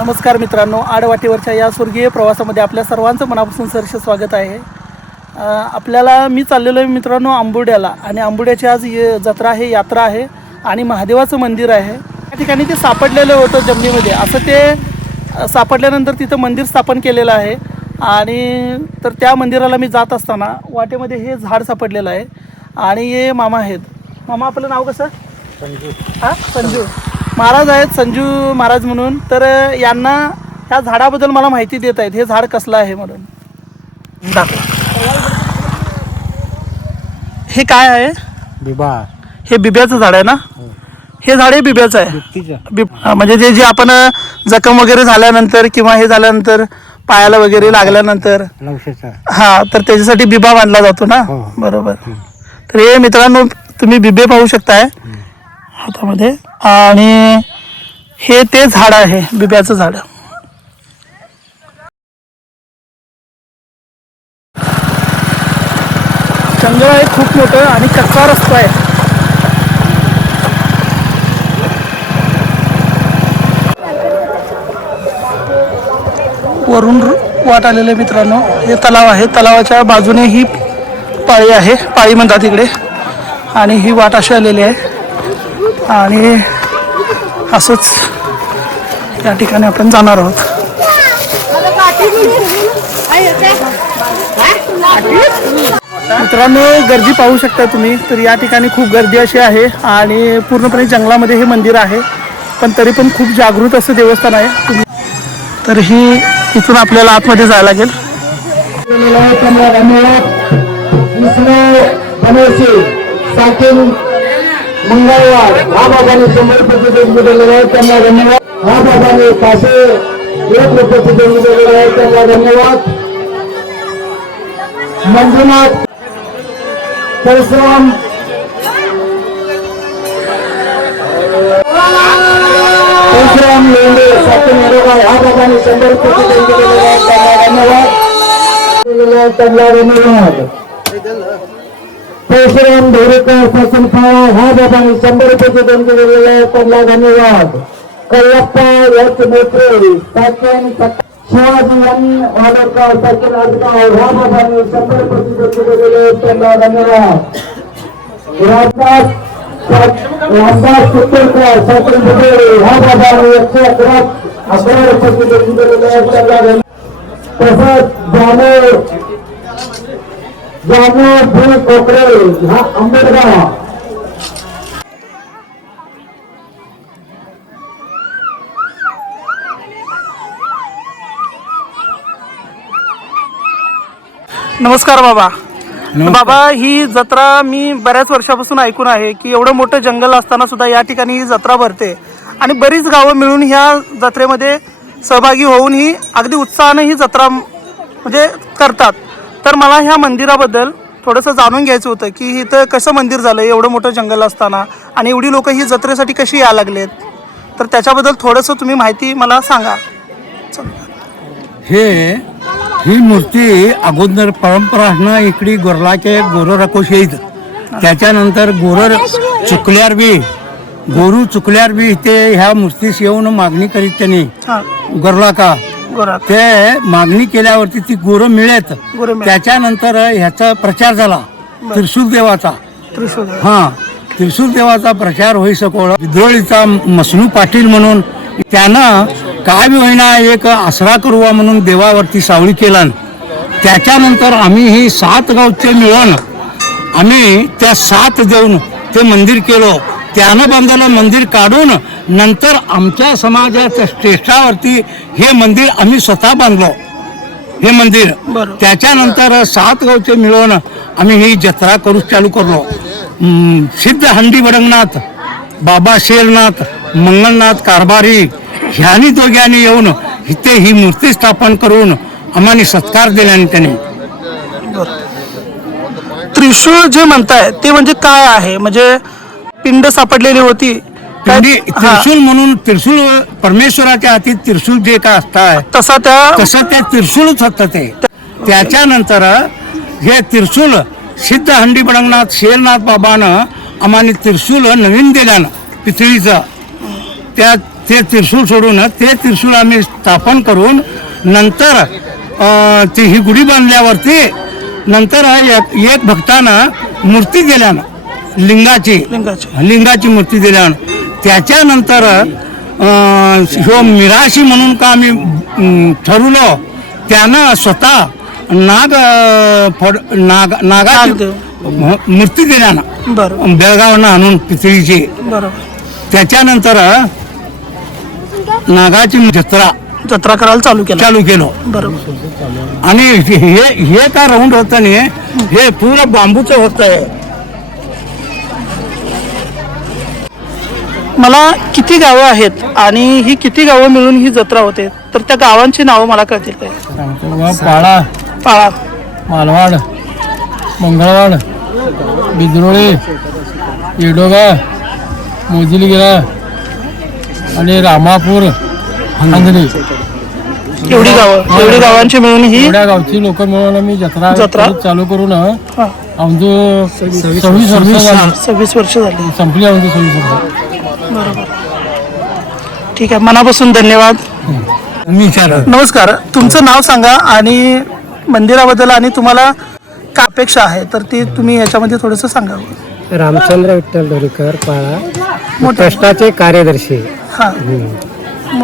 नमस्कार मित्रांनो, आडवाटेवरच्या या स्वर्गीय प्रवासामध्ये आपल्या सर्वांचं मनापासून सहर्ष स्वागत आहे. आपल्याला मी चाललेलो आहे मित्रांनो आंबुड्याला, आणि आंबुड्याची आज जत्रा आहे, यात्रा आहे आणि महादेवाचं मंदिर आहे. त्या ठिकाणी ते सापडलेलं होतं जमिनीमध्ये. असं ते सापडल्यानंतर तिथं मंदिर स्थापन केलेलं आहे. आणि तर त्या मंदिराला मी जात असताना वाटेमध्ये हे झाड सापडलेलं आहे. आणि हे मामा आहेत. मामा, आपलं नाव कसं? संजू. हां, संजू महाराज आहेत, संजू महाराज म्हणून. तर यांना ह्या झाडाबद्दल मला माहिती देत आहेत, हे झाड कसलं आहे म्हणून. हे काय आहे? बिबा. हे बिब्याचं झाड आहे ना? हे झाड हे बिब्याचं आहे. म्हणजे जे आपण जखम वगैरे झाल्यानंतर किंवा हे झाल्यानंतर पायाला वगैरे लागल्यानंतर हा, तर त्याच्यासाठी बिबा बांधला जातो ना. बरोबर. तर हे मित्रांनो, तुम्ही बिबे पाहू शकताय हातामध्ये. आणि हे ते झाड आहे, बिब्याचं झाड. जंगल आहे खूप मोठं आणि कच्चा रस्ता आहे. वरून वाट आलेले मित्रांनो. हे तलाव आहे, तलावाच्या बाजूने ही पाळी आहे, पाळी म्हणतात इकडे. आणि ही वाट अशी आलेली आहे. आणि असंच या ठिकाणी आपण जाणार आहोत. मित्रांनो, गर्दी पाहू शकता तुम्ही. तर या ठिकाणी खूप गर्दी अशी आहे आणि पूर्णपणे जंगलामध्ये हे मंदिर आहे, पण तरी पण खूप जागृत असं देवस्थान आहे. तर ही इथून आपल्याला आतमध्ये जायला लागेल. मंगळवार हा बाबाने 100 रुपये दिलेला आहे, त्यांना धन्यवाद. हा बाबाने 501 रुपये दिलेला आहे, त्यांना धन्यवाद. मंजुनाथ परशुराम लेंडे सातून हा बाबाने 100 रुपये दिलेला आहे, त्यांना धन्यवाद. त्यांना धन्यवाद. परशुराम ढोरेकर सचिन खाळा हा बाबांनी 100 रुपयाचे देण दिलेले आहे, त्यांना धन्यवाद. कल्लप्पा यश मोत्रे शिवाजी वाडकर सचिन आजगाव हा बाबांनी 100 रुपयाचे देण दिलेले आहे, त्यांना धन्यवाद. रामदास चित्तूरकर सचिन बुडे हा बाबांनी 111 रुपयाचे देण दिलेले आहे, त्यांना धन्यवाद. तसंच जामो कोकरे हा आंबेडगाव. नमस्कार बाबा. बाबा, ही जत्रा मी बऱ्याच वर्षापासून ऐकून आहे की एवढं मोठं जंगल असताना सुद्धा या ठिकाणी ही जत्रा भरते आणि बरीच गावं मिळून ह्या जत्रेमध्ये सहभागी होऊन ही अगदी उत्साहाने ही जत्रा म्हणजे करतात. तर मला ह्या मंदिराबद्दल थोडंसं जाणून घ्यायचं होतं की इथं कसं मंदिर झालं एवढं मोठं जंगल असताना, आणि एवढी लोक ही जत्रेसाठी कशी यायला लागलेत. तर त्याच्याबद्दल थोडंसं तुम्ही माहिती मला सांगा. ही मूर्ती अगोदर परंपरानं इकडे गोरलाचे गोरं राखोश येत. त्याच्यानंतर गोरं चुकल्यावर बी गोरू चुकल्यावर बी इथे ह्या मूर्तीस येऊन मागणी करीत त्यांनी गोरला का ते मागणी केल्यावरती ती गोरं मिळत. त्याच्यानंतर ह्याचा प्रचार झाला त्रिशूल देवाचा. त्रिशूल देवाचा प्रचार होई सकोळ विद्रोळीचा मसनू पाटील म्हणून त्यानं काय बी होईना एक आसरा करूवा म्हणून देवावरती सावळी केला. त्याच्यानंतर आम्ही ही 7 गावचे मिळून आम्ही त्या 7 देऊन ते मंदिर केलं. त्यानं बांधलेलं मंदिर काढून नंतर आमच्या समाजाच्या श्रेष्ठावरती हे मंदिर आम्ही स्वतः बांधलो हे मंदिर. त्याच्यानंतर 7 गावचे मिळून आम्ही ही जत्रा करू चालू करलो. सिद्ध हंडी बडंगनाथ, बाबा शेरनाथ, मंगलनाथ कारभारी ह्यांनी दोघांनी येऊन इथे ही मूर्ती स्थापन करून आम्हाला सत्कार दिल्याने त्यांनी. त्रिशूळ जे म्हणताय ते म्हणजे काय आहे? म्हणजे पिंड सापडलेली होती त्रिशूल म्हणून, त्रिशूल परमेश्वराच्या हाती त्रिशूल जे काय असतात तसं त्या त्रिशूलच होतं ते. त्याच्यानंतर हे त्रिशूल सिद्ध हंडी बडंगनाथ शेरनाथ बाबानं आम्हाला त्रिशूल नवीन दिल्यानं पितळीचं. त्या ते त्रिशूळ सोडून ते त्रिशूळ आम्ही स्थापन करून नंतर ती ही गुढी बांधल्यावरती नंतर एक भक्तानं मूर्ती दिल्यानं लिंगाची मूर्ती दिल्यानं त्याच्यानंतर ह्यो मिराशी म्हणून का आम्ही ठरवलो त्यानं स्वतः नागाची मूर्ती दिल्यानं बरोबर बेळगावनं आणून पितळीची बरोबर त्याच्यानंतर नागाची जत्रा करायला चालू केलं बरोबर आणि हे काय राऊंड होतं नाही हे पूर्ण बांबूचं होत आहे. मला किती गावं आहेत आणि ही किती गावं मिळून ही जत्रा होते तर त्या गावांची नावं मला कळतील काय? पाळा, मालवाड, मंगळवाड, बिद्रोळे, येडोगा, मोजिलगिरा आणि रामापूर, अंधळी एवढी गावांची मिळून ही एवढ्या गावची लोक मिळून आम्ही जत्रा चालू करून हा, आमचं 26 वर्ष झाली. संपली आमची 26 वर्ष. बरोबर ठीक आहे मनापासून धन्यवाद. नमस्कार तुमचं नाव सांगा आणि मंदिराबद्दल आणि तुम्हाला काय अपेक्षा आहे तर ते तुम्ही याच्यामध्ये थोडंसं सांगावं. रामचंद्र विठ्ठल डोरीकर पाळा ट्रस्टाचे कार्यदर्शी. हां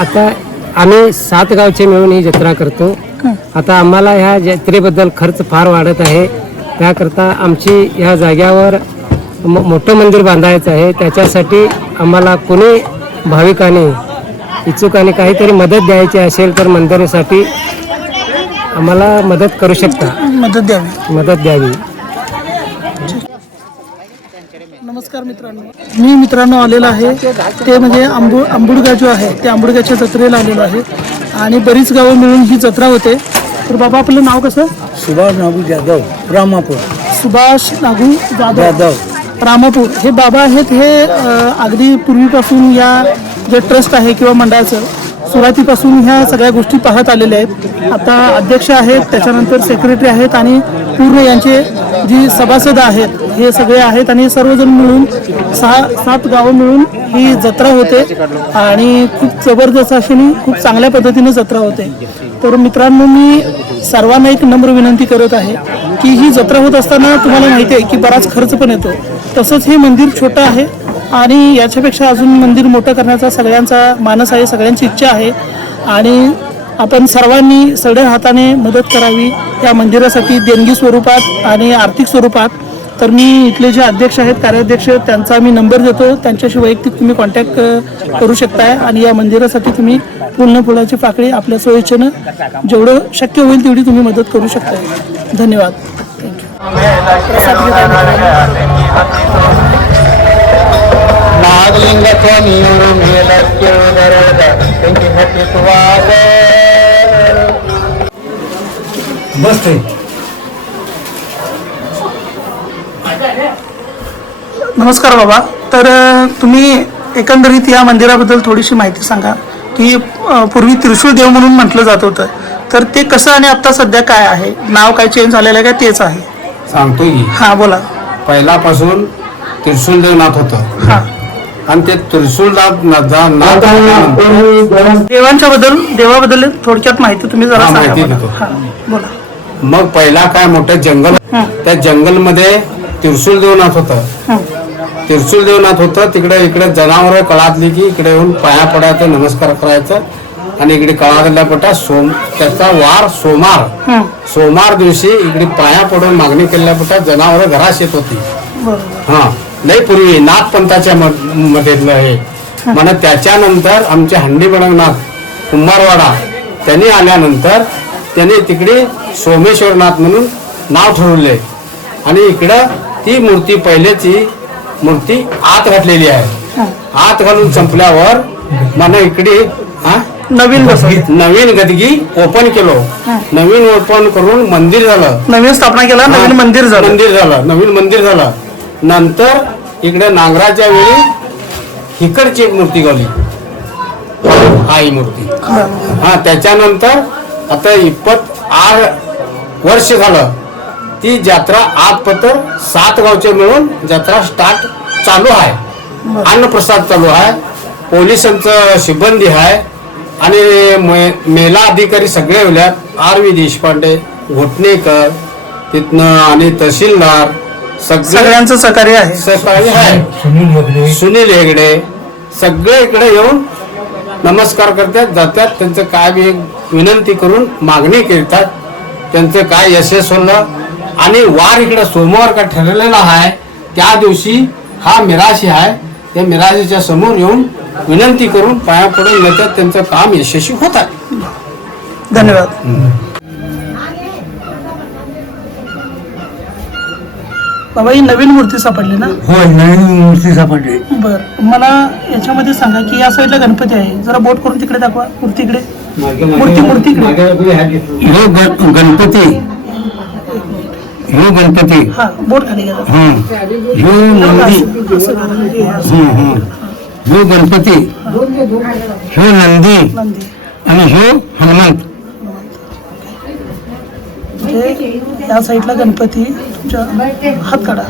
आता आम्ही 7 गावचे मिळून ही जत्रा करतो. आता आम्हाला ह्या जत्रेबद्दल खर्च फार वाढत आहे. त्याकरता आमची ह्या जाग्यावर मोठं मंदिर बांधायचं आहे. त्याच्यासाठी आम्हाला कोणी भाविकांनी इच्छुकांनी काहीतरी मदत द्यायची असेल तर मंदिरासाठी आम्हाला मदत करू शकता. मदत द्यावी. नमस्कार मित्रांनो आलेलो आहे ते म्हणजे आंबुडगा जो आहे ते आंबुडग्याच्या जत्रेला आलेलो आहे आणि बरीच गावं मिळून ही जत्रा होते. तर बाबा आपलं नाव कसं? सुभाष नागू जाधव रामापूर. सुभाष नागू जाधव रामापूर हे बाबा आहेत. हे अगदी पूर्वीपासून या जे ट्रस्ट आहे किंवा मंडळाचं सुरुवातीपासून ह्या सगळ्या गोष्टी पाहत आलेल्या आहेत. आता अध्यक्ष आहेत, त्याच्यानंतर सेक्रेटरी आहेत आणि पूर्ण यांचे जी सभासद आहेत हे सगळे आहेत आणि सर्वजण मिळून 6-7 गावं मिळून ही जत्रा होते आणि खूप जबरदस्त अशी खूप चांगल्या पद्धतीने जत्रा होते. तर मित्रांनो मी सर्वांना एक नम्र विनंती करत आहे की ही जत्रा होत असताना तुम्हाला माहिती आहे की बराच खर्च पण येतो. तसंच हे मंदिर छोटं आहे आणि याच्यापेक्षा अजून मंदिर मोठं करण्याचा सगळ्यांचा मानस आहे, सगळ्यांची इच्छा आहे आणि आपण सर्वांनी सढळ हाताने मदत करावी या मंदिरासाठी देणगी स्वरूपात आणि आर्थिक स्वरूपात. तर मी इथले जे अध्यक्ष आहेत कार्याध्यक्ष त्यांचा मी नंबर देतो. त्यांच्याशी वैयक्तिक तुम्ही कॉन्टॅक्ट करू शकताय आणि या मंदिरासाठी तुम्ही पूर्ण फुलाची पाकळी आपल्या सोयीच्छेनं जेवढं शक्य होईल तेवढी तुम्ही मदत करू शकताय. धन्यवाद. नमस्कार बाबा. तर तुम्ही एकंदरीत या मंदिराबद्दल थोडीशी माहिती सांगा की पूर्वी त्रिशूळ देव म्हणून म्हटलं जात होतं तर ते कसं आणि आता सध्या काय आहे? नाव काय चेंज झालेलं आहे का तेच आहे? सांगतो की हां बोला. पहिल्यापासून त्रिशूल देवनाथ होतं हां आणि ते त्रिशूल देवाबद्दल थोडक्यात माहिती तुम्ही जरा हां, सांगा माहिती मला. देतो. हां बोला. मग पहिला काय मोठं जंगल त्या जंगलमध्ये त्रिशूल देवनाथ होतं. त्रिशूल देवनाथ होतं इकडे जनावर कळातली की इकडे येऊन पाया पडायचं, नमस्कार करायचं आणि इकडे कळातल्या पटा त्याचा वार सोमवार दिवशी इकडे पाया पडून मागणी केल्या पटा जनावर घरात येत होती. हा लय पूर्वी नाथपंथाच्या मध्येतलं हे म्हणा. त्याच्यानंतर आमचे हंडी बडंगनाथ कुंभारवाडा त्यांनी आल्यानंतर त्यांनी तिकडे सोमेश्वरनाथ म्हणून नाव ठरवले आणि इकडं ती मूर्ती पहिल्याची मूर्ती आत घातलेली आहे. आत घालून संपल्यावर मला इकडे नवीन गदगी ओपन केलो. नवीन ओपन करून मंदिर झालं. नवीन स्थापना केला, नवीन मंदिर झालं. नवीन मंदिर झालं. नंतर इकडे नांगराच्या वेळी इकडची एक मूर्ती गावली ही मूर्ती. हा त्याच्यानंतर आता 28 वर्ष झालं ती जत्रा आजपत्र 7 गावचे मिळून जत्रा स्टार्ट चालू आहे. अन्नप्रसाद चालू आहे पोलिसांचं सिब्बंदी आहे आणि महिला अधिकारी सगळे उल्यात आर.व्ही. देशपांडे, घोटणेकर तिथनं आणि तहसीलदार सगळ्यांचं सहकार्य आहे. सहकारी आहे. सुनील हेगडे सगळे इकडे येऊन नमस्कार करतात जातात. त्यांचं काय बी विनंती करून मागणी करतात. त्यांचं काय यशस्वी होणं आणि वार इकडे सोमवार का ठरलेला आहे त्या दिवशी हा मिराशी आहे. त्या मिराशीच्या समोर येऊन विनंती करून पाया पडून नेतात. त्यांचं काम यशस्वी होत आहे. धन्यवाद. बाबा ही नवीन मूर्ती सापडली ना? होय, नवीन मूर्ती सापडली. बर, मला याच्यामध्ये सांगा की या साईडला गणपती आहे, जरा बोट करून तिकडे दाखवा. मूर्ती इकडे, मूर्ती इकडे. ह्यो गणपती, ह्यो गणपती, हा बोट खाली गेला. ह्यो नंदी, ह्यो गणपती, ह्यो नंदी नंदी आणि ह्यो हनुमंत. म्हणजे या साईडला गणपती, तुमच्या हात काढा.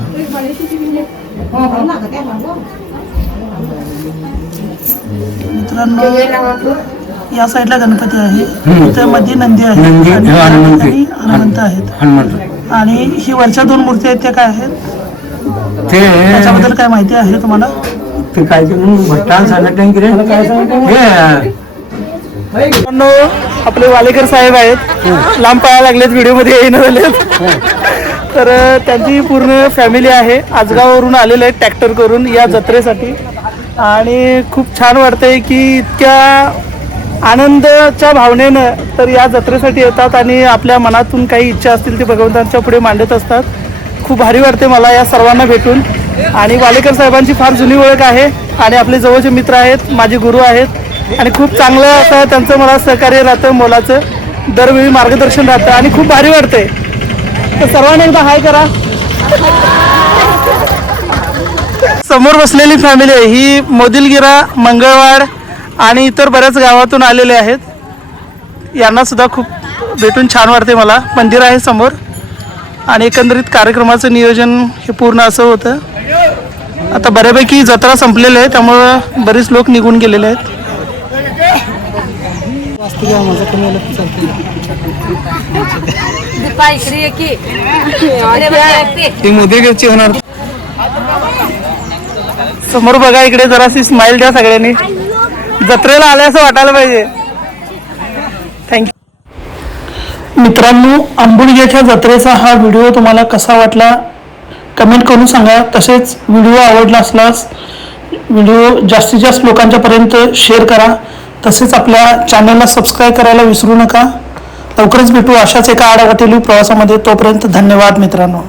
मित्रांनो या साईडला गणपती आहे, त्यामध्ये नंदी आहे नंदी, आणि हनुमंत. आणि हनुमंत आहेत. हनुमंत आणि ही वरच्या दोन मूर्ती आहेत त्या काय आहेत, ते त्याच्याबद्दल काय माहिती आहे तुम्हाला? ते काय ते म्हणून भट्टान सांगितलं की रे हे मित्रांनो आपले वालेकर साहेब आहेत, लांब पाया लागलेत, व्हिडिओमध्ये येणं झालेत. तर त्यांची पूर्ण फॅमिली आहे, आजगाववरून आलेले आहेत ट्रॅक्टर करून या जत्रेसाठी. आणि खूप छान वाटतंय की इतक्या आनंदाच्या भावनेनं तर या जत्रेसाठी येतात आणि आपल्या मनातून काही इच्छा असतील ते भगवंतांच्या पुढे मांडत असतात. खूप भारी वाटते मला या सर्वांना भेटून. आणि वालेकर साहेबांची फार जुनी ओळख आहे आणि आपले जवळचे मित्र आहेत, माझे गुरु आहेत आणि खूप चांगलं असं त्यांचं मला सहकार्य राहतं, मोलाचं दरवेळी मार्गदर्शन राहतं आणि खूप भारी वाटतंय. तर सर्वांनी एकदा हाय करा. समोर बसलेली फॅमिली आहे ही मोदिलगिरा, मंगळवाड आणि इतर बऱ्याच गावातून आलेले आहेत. यांना सुद्धा खूप भेटून छान वाटते मला. मंदिर आहे समोर आणि एकंदरीत कार्यक्रमाचं नियोजन हे पूर्ण असं होतं. आता बऱ्यापैकी जत्रा संपलेली आहे त्यामुळं बरेच लोक निघून गेलेले आहेत. ती मोदीची होणार. समोर बघा इकडे जराशी स्माइल द्या सगळ्यांनी. जत्रेला आले असं वाटायला पाहिजे. थँक्यू. मित्रांनो अंबुडगेच्या जत्रेचा हा व्हिडिओ तुम्हाला कसा वाटला कमेंट करून सांगा. तसेच व्हिडिओ आवडला असल्यास व्हिडिओ जास्तीत जास्त लोकांच्यापर्यंत शेअर करा. तसेच आपल्या चॅनलला सबस्क्राईब करायला विसरू नका. लवकरच भेटू अशाच एका आडवाटेली प्रवासामध्ये. तोपर्यंत धन्यवाद मित्रांनो.